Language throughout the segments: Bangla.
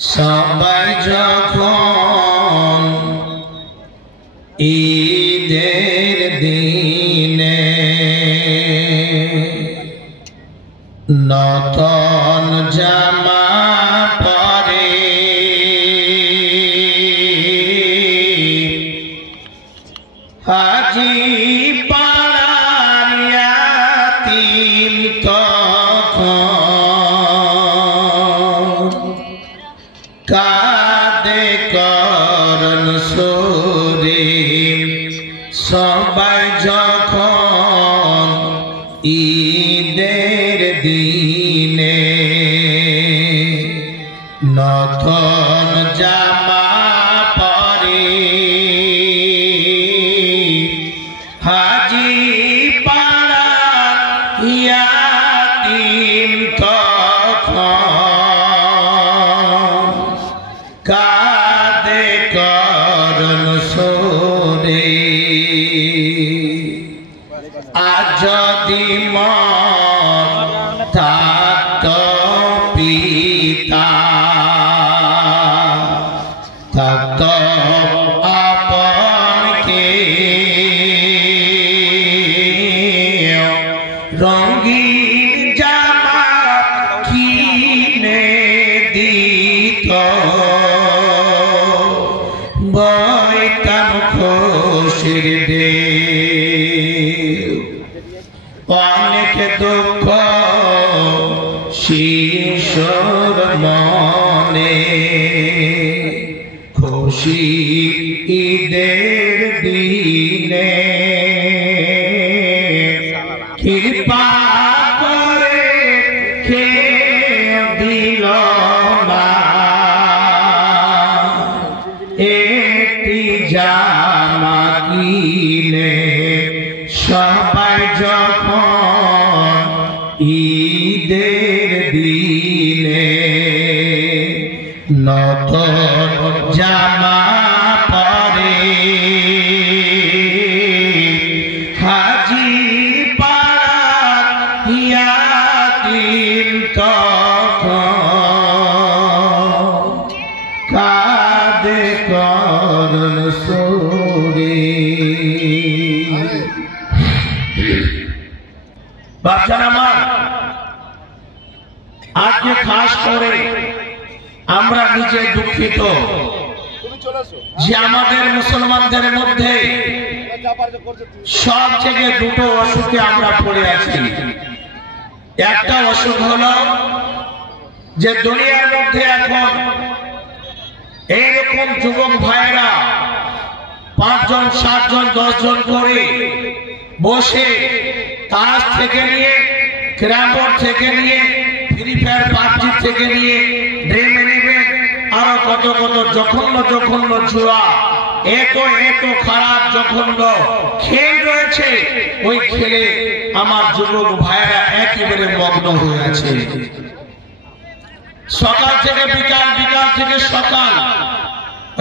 সবাই যখন ঈদের দিনে নতুন জামা পরে হাজি পাড়ার ইয়াতীম তখন কাঁদে করন সুরে সবাই যখন ঈদের দিনে নতুন জামা পরে হাজি পাড়ার ইয়াতীম তখন কাঁদে করন সুরে আজ যদি মন থাকত পিতা থাকত আপনকে রঙিন জামা কিনে দিত বইতাম খুশির ঢেউ অনেক দুঃখ শিশুর মনে খুশি ঈদের দিনে কৃপা করে কে দিল না একটি জামা কিনে সবাই যখন ঈদের দিনে নতুন জামা পরে হাজি পাড়ার ইয়াতীম তখন কাঁদে করন সুরে বাচ্চারা আমার আজকে খাস করে আমরা নিজে দুঃখিত যে আমাদের মুসলমানদের মধ্যে সব জায়গায় দুটো অসুখে আমরা পড়ে আছি। একটা অসুখ হলো যে দুনিয়ার মধ্যে এখন এইরকম যুবক ভাইরা 5 জন 7 জন 10 জন করে বসে তাস থেকে নিয়ে ক্যারামবোর্ড থেকে নিয়ে ফ্রি ফায়ার পাবজি থেকে নিয়ে ড্রিম ইলেভেন আরো কত কত জঘন্য জঘন্য জুয়া এত খারাপ জঘন্য খেল রয়েছে। ওই খেলে আমার যুবক ভাইরা একেবারে মগ্ন হয়ে আছে। সকাল থেকে বিকাল, বিকাল থেকে সকাল,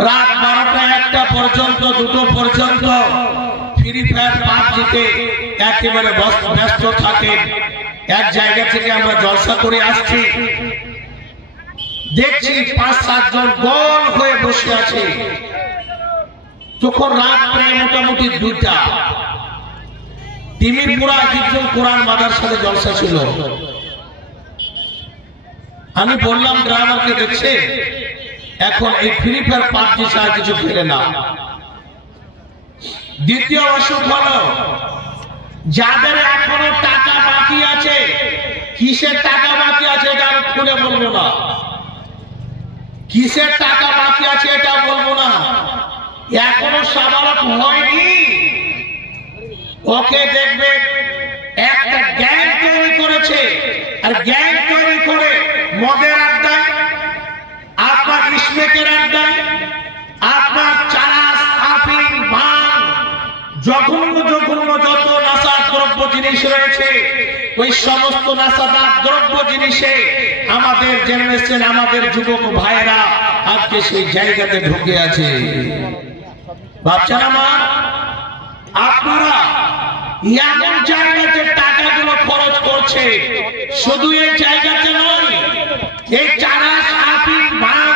রাত 12টা 1টা পর্যন্ত 2টো পর্যন্ত ফ্রি ফায়ার পাবজিতে একেবারে ব্যস্ত থাকে। এক জায়গা থেকে আমরা জলসা করে আসছি, দেখছি 5-7 জন গোল হয়ে বসে আছে। তখন রাত প্রায় মোটামুটি 2টা। তিমিরপুরা হিফজুল কোরআন মাদ্রাসাতে জলসা ছিল। আমি বললাম ড্রাইভারকে, দেখছে এখন এই ফ্রি ফায়ার পাবজি ছাড়া কিছু খেলে না। দ্বিতীয় অসুখ হলো যাদের এখনো টাকা বাকি আছে। কিসের টাকা বাকি আছে এটা আমি খুলে বলবো না, কিসের টাকা বাকি আছে এটা বলবো না। এখনো সাবালক হয়নি, ওকে দেখবে একটা গ্যাং তৈরি করেছে। আর গ্যাং তৈরি করে মদের আড্ডায়, আপনার স্মেকের আড্ডায়, আপনার চারাস, আফিম, ভাঙ, জঘন্য জঘন্য যত নাশা দ্রব্য জিনিস রয়েছে, ওই সমস্ত নাশাদার দ্রব্য জিনিসে আমাদের জেনারেশন, আমাদের যুবক ভাইরা আজকে সেই জায়গাতে ঢুকে আছে। বাচ্চারা মা, আপনারা এমন জায়গাতে টাকাগুলো খরচ করছে, শুধু এই জায়গাতে নয়, এই চারাস, আফিম, ভাঙ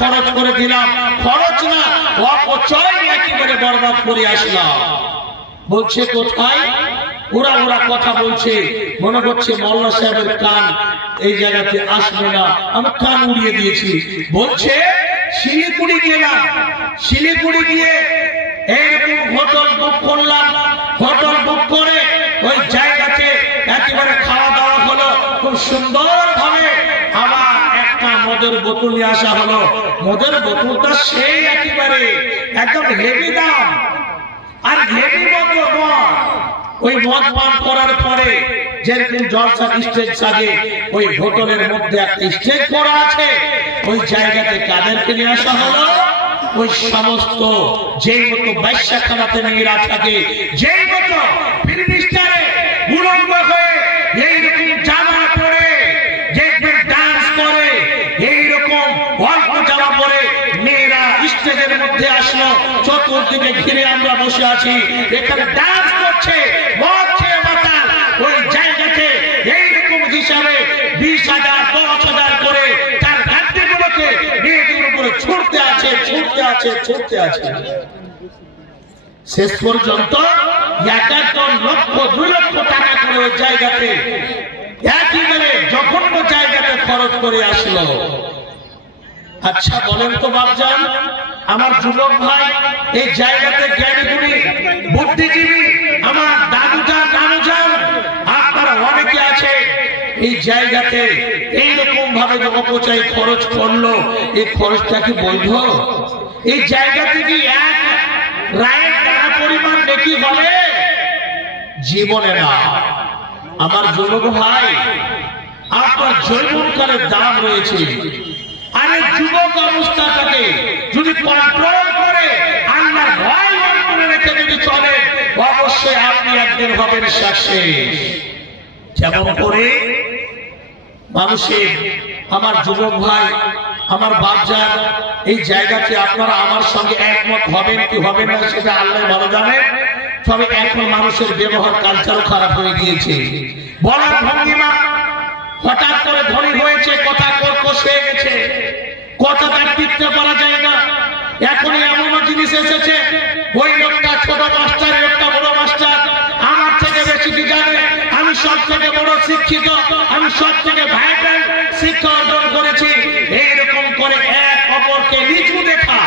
খরচ করে দিলাম, খরচ না অপচয় একেবারে বরবাদ করে আসলাম। বলছে কোথায়? ওরা ওরা কথা বলছে, মনে করছে মোল্লা সাহেবের কান এই জায়গাতে আসবে না, আমি কান উড়িয়ে দিয়েছি। বলছে শিলিগুড়ি গেলাম, শিলিগুড়ি গিয়ে এইরকম হোটেল বুক করলাম, হোটেল বুক করে ওই জায়গাতে একেবারে খাওয়া দাওয়া হলো খুব সুন্দর ভাবে। আবার একটা মদের বোতল নিয়ে আসা হলো, মদের বোতলটা সেই একেবারে একদম হেভি দাম, আর হেভি মদ নয়। ওই মদ পান করার পরে যেরকম জলসা স্টেজ সাজে, ওই হোটেলের মধ্যে একটা স্টেজ করা আছে, ওই জায়গাতে কাদেরকে নিয়ে আসা হলো? ওই সমস্ত যেই মতো বাইশাখানাতে মেয়েরা থাকে, যেই মতো ফিল্মিস্টারে উলঙ্গ হয়ে এইরকম জামা পরে দেখবেন ডান্স করে, এইরকম অল্প জামা পরে মেয়েরা স্টেজের মধ্যে আসলো, চতুর্দিকে ঘিরে আমরা বসে আছি, এখানে ডান্স করছে, মদ খেয়ে মাতাল। ওই জায়গাতে এইরকম হিসাবে 20,000 10,000 করে তার গাড়িগুলোকে মেয়েদের উপরে ছুটতে আছে, ছুটতে আছে, ছুটতে আছে। শেষ পর্যন্ত 1 লক্ষ 2 লক্ষ টাকা করে ওই জায়গাতে একেবারে জঘন্য জায়গাতে খরচ করে আসলো। আচ্ছা বলেন তো বাপজান, আমার যুবক ভাই, এই জায়গাতে জ্ঞানীগুণী বুদ্ধিজীবী আমার দাদুজান নানুজান আপনারা অনেকে আছে, এই জায়গাতে এইরকম ভাবে অপচয় খরচ করলো, এই খরচটা কি বৈধ? এই জায়গাতে কি এক রায়ের টাকা পরিমাণ নেকি হবে? জীবনে না। আমার যুবক ভাই, আপনার যৌবনকালের দাম রয়েছে, আর এই যুবক অবস্থাটাকে যদি কন্ট্রোল করে আল্লাহর ভয় মনে রেখে যদি চলে, অবশ্যই আপনি একদিন হবেন সাকসেস। যেমন করে মানুষের, আমার যুবক ভাই, আমার বাপজান, এই জায়গাতে আপনারা আমার সঙ্গে একমত হবেন কি হবেন না সেটা আল্লাহ ভালো জানেন। তবে এখন মানুষের ব্যবহার কালচারও খারাপ হয়ে গিয়েছে, বলার ভঙ্গিমা হঠাৎ করে ধনী হয়েছে, কথা কর্কশ হয়ে গেছে, কথাটা টিকতে পারা যায় না। এখন এমনও জিনিস এসেছে, ওই লোকটা ছোট মাস্টার, লোকটা বড় মাস্টার, আমার থেকে বেশি কি জানে, আমি সব থেকে বড় শিক্ষিত, আমি সব থেকে ভাইটাল শিক্ষা অর্জন করেছি, এইরকম করে এক অপরকে নিচু দেখা,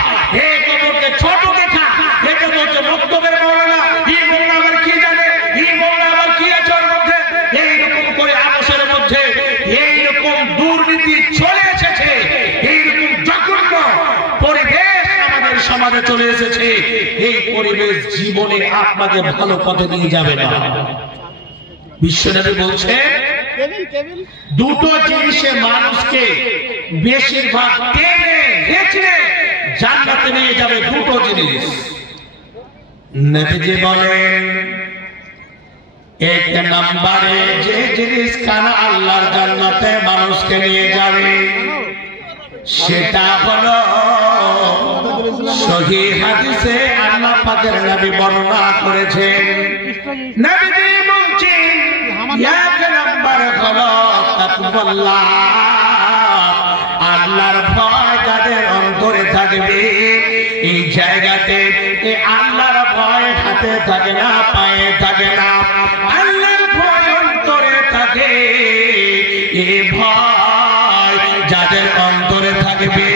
এক অপরকে ছোট দেখা, এটা বলছে বক্তব্যের মৌলানা, ই মৌলানা আবার কি জানে, ই মৌলানা আবার কি আছে ওর মধ্যে, এইরকম করে আপোষের মধ্যে এইরকম দুর্নীতি চলে এসেছে, এইরকম জঘন্য পরিবেশ আমাদের সমাজে চলে এসেছে। এই পরিবেশ জীবনে আপনাকে ভালো পথে নিয়ে যাবে না। বিশ্বনবী বলছে দুটো জিনিসে মানুষকে বেশিরভাগ টেনে হেঁচড়ে জান্নাতে নিয়ে যাবে, দুটো জিনিস। নবীজি বলেন এক নম্বরে যে জিনিস খানা আল্লাহর জান্নাতে মানুষকে নিয়ে যাবে সেটা হলো, সহিহ হাদিসে আল্লাহ পাকের নবী বর্ণনা করেছেন, নবীজি বলছেন এক নম্বর হলো তাকওয়াল্লাহ, আল্লাহর ভয় যাদের অন্তরে থাকবে। এই জায়গাতে আল্লাহর ভয় হাতে থাকে না, পায়ে থাকে না, আল্লাহর ভয় অন্তরে থাকে। এই ভয় যাদের অন্তরে থাকবে,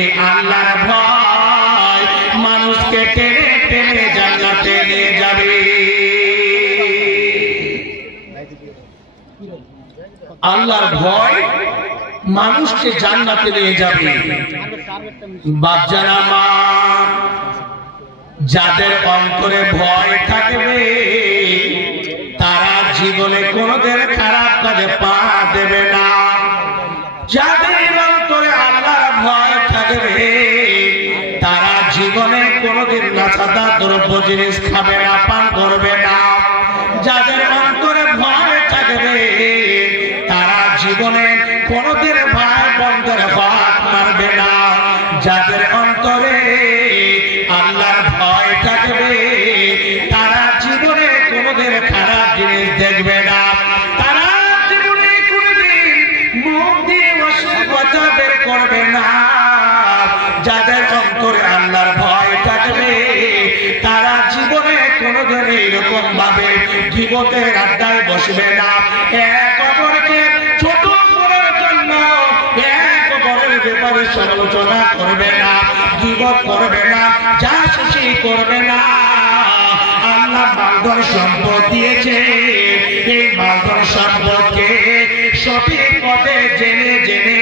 এই আল্লাহর ভয় মানুষকে টেনে টেনে জান্নাতে নিয়ে যাবে। আল্লাহর ভয় মানুষকে জান্নাতে নিয়ে যাবে। বাপজান আমার, যাদের অন্তরে ভয় থাকবে তারা জীবনে কোনোদিন খারাপ কাজে পা দেবে না। যাদের অন্তরে আল্লাহর ভয় থাকবে তারা জীবনে কোনোদিন নাশাদার দ্রব্য জিনিস খাবে না, পান করবে না। যাদের অন্তরে ভয় থাকবে তারা জীবনে কোনোদিন ভাই বন্ধের হাত মারবে না। যাদের অন্তরে আল্লাহর ভয় থাকবে তারা জীবনে কোনোদিন খারাপ জিনিস দেখবে না। তারা জীবনে কোনোদিন মুখ দিয়ে অশ্লীল কথা বের করবে না। যাদের অন্তরে আল্লাহর ভয় থাকবে তারা জীবনে কোনোদিন এরকম ভাবে গীবতের আড্ডায় বসবে না, এক অপরকে ছোট করার জন্য এক অপরের ব্যাপারে সমালোচনা করবে না, গীবত করবে না, জাসুসি করবে না। আল্লাহ মালধন সম্পদ দিয়েছে, এই মালধন সম্পদকে সঠিক পথে জেনে জেনে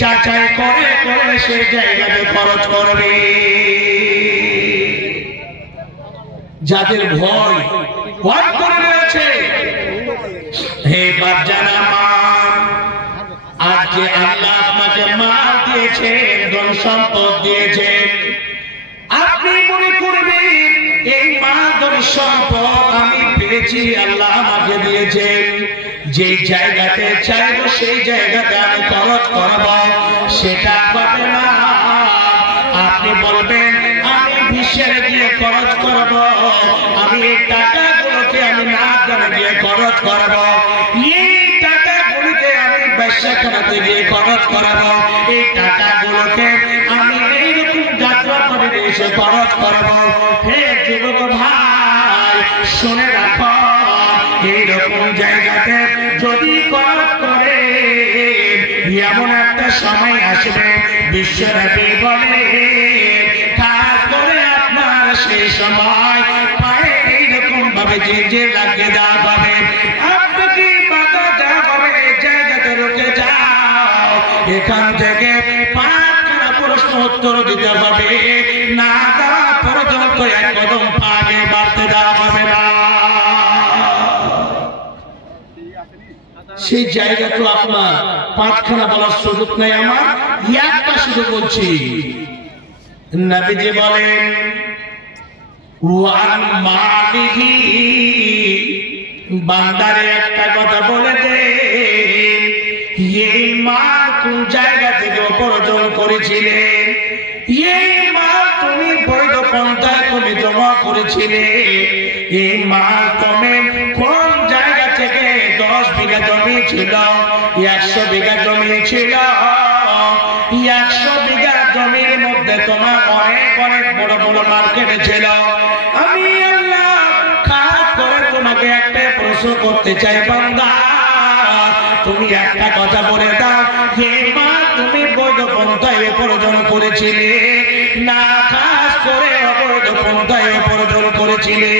যাচাই করে করে সে জায়গাতে খরচ করবে। যাদের ভয় অন্তরে রয়েছে, হে বাচ্চারা আমার, আজকে আল্লাহ আপনাকে মাল দিয়েছেন, ধন সম্পদ দিয়েছেন, আপনি মনে করবেন এই মাল ধন সম্পদ আমি পেয়েছি, আল্লাহ আমাকে দিয়েছেন, যে জায়গাতে চাইবো সেই জায়গাতে আমি খরচ করব, সেটা পাবে না। আপনি বলবেন আমি বিশ্বের গিয়ে খরচ করব, আমি এই টাকাগুলোকে আমি না জানে গিয়ে খরচ করব, এই টাকাগুলোকে আমি ব্যবসাখানাতে গিয়ে খরচ করব, এই টাকাগুলোকে আমি এইরকম যাত্রা করে এসে খরচ করব। হে যুবক ভাই, শুনে রাখো, এইরকম জায়গাতে যদি খরচ করে এমন একটা সময় আসবে, বিশ্বনবী বলে কাজ করে আপনার সেই সময় পায়ে এইরকম ভাবে যে লাগিয়ে দেওয়া পাবে, আপনাকে বাধা দেওয়া পাবে, জায়গাতে রুকে যাও, এখান থেকে পাঁচখানা প্রশ্ন উত্তর দিতে হবে, না দেওয়া পর্যন্ত এক কদম পাগে বাড়তে দেওয়া হবে না। সেই জায়গা তো আপনার পাঁচখানা বলার সুযোগ নেই, আমার একটা শুধু বলছি। নবীজি বলেন ওয়ান মালিহি, বান্দারে একটা কথা বলে দে, এই মাল কোন জায়গা থেকে উপার্জন করেছিলে, এই মাল তুমি বৈধ পন্থায় তুমি জমা করেছিলে, এই মাল তুমি কোন জায়গা থেকে, 10 বিঘা জমি ছিল, 100 বিঘা জমি ছিল, 100 বিঘা জমির মধ্যে তোমার অনেক অনেক বড় বড় মার্কেট ছিল, আমি আল্লাহ খাস করে তোমাকে একটা প্রশ্ন করতে চাই, বান্দা তুমি একটা কথা বলে দাও, এই মাল তুমি বৈধ পন্থায় উপার্জন করেছিলে না খাস করে অবৈধ পন্থায় উপার্জন করেছিলে?